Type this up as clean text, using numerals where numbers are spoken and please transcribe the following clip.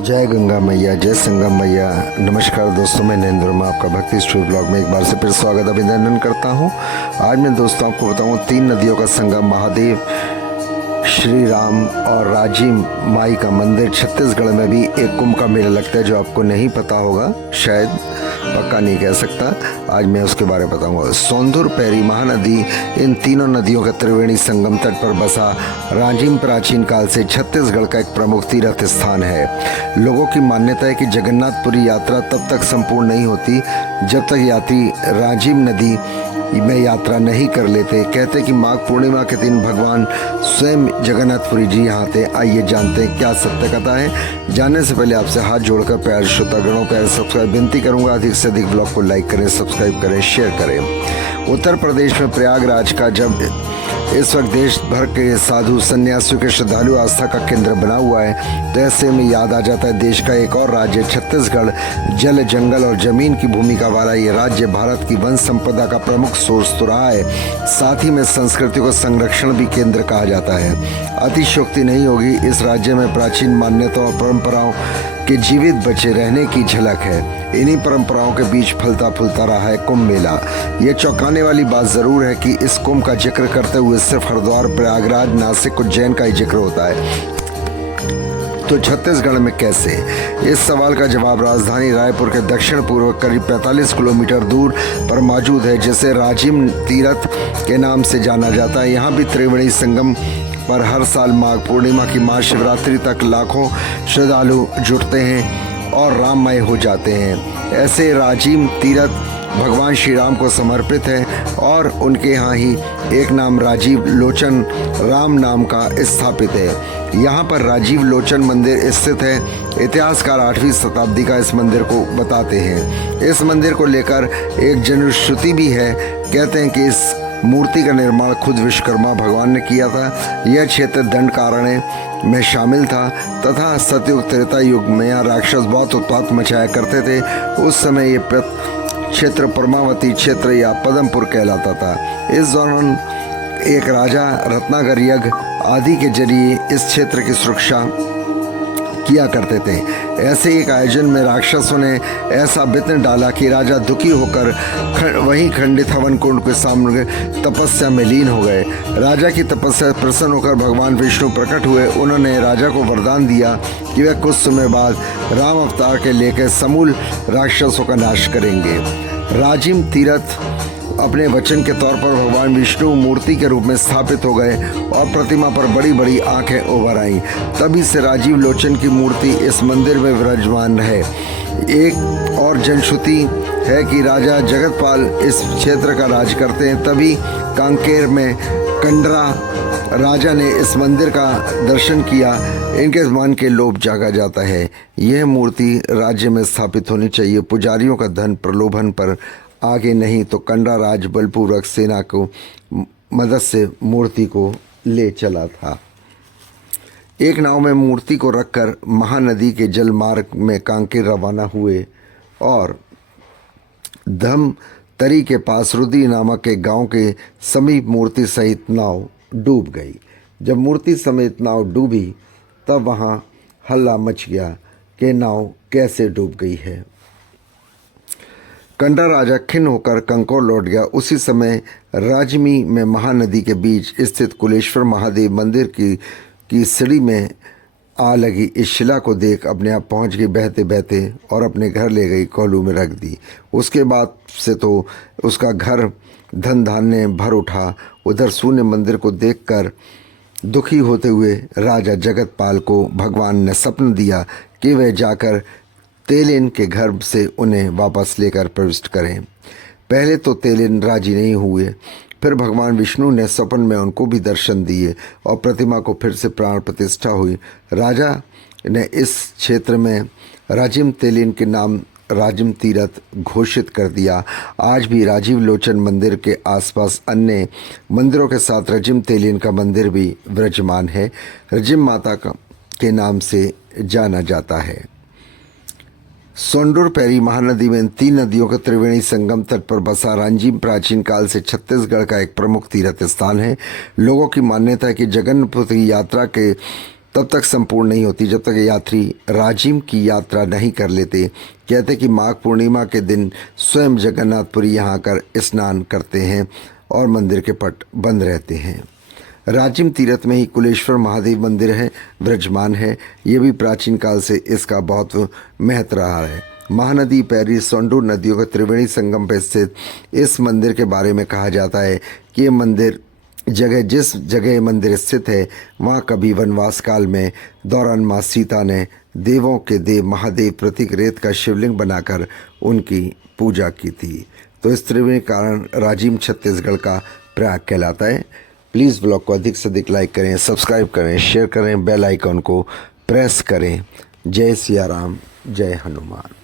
जय गंगा मैया, जय संगम मैया। नमस्कार दोस्तों, मैं नरेंद्र में आपका भक्ति स्टोरी ब्लॉग में एक बार से फिर स्वागत अभिनंदन करता हूं। आज मैं दोस्तों आपको बताऊं 3 नदियों का संगम महादेव, श्री राम और राजिम माई का मंदिर। छत्तीसगढ़ में भी एक कुंभ का मेला लगता है जो आपको नहीं पता होगा, शायद, पक्का नहीं कह सकता। आज मैं उसके बारे में बताऊंगा। सोंदुर, पैरी, महानदी, इन तीनों नदियों का त्रिवेणी संगम तट पर बसा राजिम प्राचीन काल से छत्तीसगढ़ का एक प्रमुख तीर्थ स्थान है। लोगों की मान्यता है कि जगन्नाथपुरी यात्रा तब तक संपूर्ण नहीं होती जब तक यात्री राजिम नदी में यात्रा नहीं कर लेते। कहते कि माघ पूर्णिमा के दिन भगवान स्वयं जगन्नाथपुरी जी यहाँ थे। आइए जानते हैं क्या सत्य कथा है। जानने से पहले आपसे हाथ जोड़कर प्यार श्रोतागणों प्यार सब्सक्राइब विनती करूंगा। अधिक से अधिक ब्लॉग को लाइक करें, सब्सक्राइब करें, शेयर करें। उत्तर प्रदेश में प्रयागराज का जब इस वक्त देश भर के साधु सन्यासियों के श्रद्धालु आस्था का केंद्र बना हुआ है, तो ऐसे में याद आ जाता है देश का एक और राज्य छत्तीसगढ़। जल, जंगल और जमीन की भूमिका वाला ये राज्य भारत की वन संपदा का प्रमुख सोर्स तो रहा है, साथ ही में संस्कृति को संरक्षण भी केंद्र कहा जाता है। अतिशयोक्ति नहीं होगी, इस राज्य में प्राचीन मान्यताओं और परंपराओं के जीवित बचे रहने की झलक है। इन्हीं परंपराओं के बीच फलता फूलता रहा है कुंभ मेला। ये चौंकाने वाली बात जरूर है कि इस कुंभ का जिक्र करते हुए सिर्फ हरिद्वार, प्रयागराज, नासिक, उज्जैन का ही जिक्र होता है। तो छत्तीसगढ़ में कैसे? इस सवाल का जवाब राजधानी रायपुर के दक्षिण पूर्व करीब 45 किलोमीटर दूर पर मौजूद है, जिसे राजिम तीर्थ के नाम से जाना जाता है। यहाँ भी त्रिवेणी संगम पर हर साल माघ पूर्णिमा की महाशिवरात्रि तक लाखों श्रद्धालु जुटते हैं और राममय हो जाते हैं। ऐसे राजिम तीर्थ भगवान श्री राम को समर्पित है और उनके यहाँ ही एक नाम राजीव लोचन राम नाम का स्थापित है। यहाँ पर राजीव लोचन मंदिर स्थित है। इतिहासकार 8वीं शताब्दी का इस मंदिर को बताते हैं। इस मंदिर को लेकर एक जनश्रुति भी है। कहते हैं कि इस मूर्ति का निर्माण खुद विश्वकर्मा भगवान ने किया था। यह क्षेत्र दंडकारण्य में शामिल था तथा सतयुग त्रेता युग में यहाँ राक्षस बहुत उत्पात मचाया करते थे। उस समय ये क्षेत्र परमावती क्षेत्र या पदमपुर कहलाता था। इस दौरान एक राजा रत्नाकर यज्ञ आदि के जरिए इस क्षेत्र की सुरक्षा किया करते थे। ऐसे एक आयोजन में राक्षसों ने ऐसा विघ्न डाला कि राजा दुखी होकर वहीं खंडित हवन कुंड के सामने तपस्या में लीन हो गए। राजा की तपस्या प्रसन्न होकर भगवान विष्णु प्रकट हुए। उन्होंने राजा को वरदान दिया कि वह कुछ समय बाद राम अवतार के लेकर समूल राक्षसों का नाश करेंगे। राजिम तीर्थ अपने वचन के तौर पर भगवान विष्णु मूर्ति के रूप में स्थापित हो गए और प्रतिमा पर बड़ी बड़ी आंखें उभर आईं। तभी से राजीव लोचन की मूर्ति इस मंदिर में विराजमान है। एक और जनश्रुति है कि राजा जगतपाल इस क्षेत्र का राज करते हैं। तभी कांकेर में कंडरा राजा ने इस मंदिर का दर्शन किया। इनके मन के लोभ जागा जाता है। यह मूर्ति राज्य में स्थापित होनी चाहिए। पुजारियों का धन प्रलोभन पर आगे नहीं तो कंडा राज बलपूर्वक सेना को मदद से मूर्ति को ले चला था। एक नाव में मूर्ति को रखकर महानदी के जल मार्ग में कांकेर रवाना हुए और धमतरी के पास रुद्री नामक एक गांव के समीप मूर्ति सहित नाव डूब गई। जब मूर्ति समेत नाव डूबी तब वहां हल्ला मच गया कि नाव कैसे डूब गई है। कंडा राजा खिन्न होकर कंकोर लौट गया। उसी समय राजमी में महानदी के बीच स्थित कुलेश्वर महादेव मंदिर की सीढ़ी में आ लगी इस शिला को देख अपने आप पहुंच गई बहते बहते और अपने घर ले गई, कोहलू में रख दी। उसके बाद से तो उसका घर धन धान्य भर उठा। उधर शून्य मंदिर को देखकर दुखी होते हुए राजा जगतपाल को भगवान ने स्वप्न दिया कि वह जाकर तेलिन के घर से उन्हें वापस लेकर प्रविष्ट करें। पहले तो तेलिन राजी नहीं हुए, फिर भगवान विष्णु ने स्वप्न में उनको भी दर्शन दिए और प्रतिमा को फिर से प्राण प्रतिष्ठा हुई। राजा ने इस क्षेत्र में राजिम तेलिन के नाम राजिम तीर्थ घोषित कर दिया। आज भी राजीव लोचन मंदिर के आसपास अन्य मंदिरों के साथ राजिम तेलिन का मंदिर भी विराजमान है। राजिम माता के नाम से जाना जाता है। सोंडुर, पैरी, महानदी में 3 नदियों के त्रिवेणी संगम तट पर बसा राजिम प्राचीन काल से छत्तीसगढ़ का एक प्रमुख तीर्थ स्थान है। लोगों की मान्यता है कि जगन्नाथ की यात्रा के तब तक संपूर्ण नहीं होती जब तक यात्री राजिम की यात्रा नहीं कर लेते। कहते कि माघ पूर्णिमा के दिन स्वयं जगन्नाथपुरी यहाँ आकर स्नान करते हैं और मंदिर के पट बंद रहते हैं। राजिम तीर्थ में ही कुलेश्वर महादेव मंदिर है, विराजमान है। ये भी प्राचीन काल से इसका बहुत महत्व रहा है। महानदी, पैरी, सोंडूर नदियों का त्रिवेणी संगम पर स्थित इस मंदिर के बारे में कहा जाता है कि ये मंदिर जिस जगह ये मंदिर स्थित है वहाँ कभी वनवास काल में दौरान माँ सीता ने देवों के देव महादेव प्रतीक रेत का शिवलिंग बनाकर उनकी पूजा की थी। तो इस त्रिवेणी कारण राजिम छत्तीसगढ़ का प्रयाग कहलाता है। प्लीज़ ब्लॉग को अधिक से अधिक लाइक करें, सब्सक्राइब करें, शेयर करें, बेल आइकन को प्रेस करें। जय सिया राम, जय हनुमान।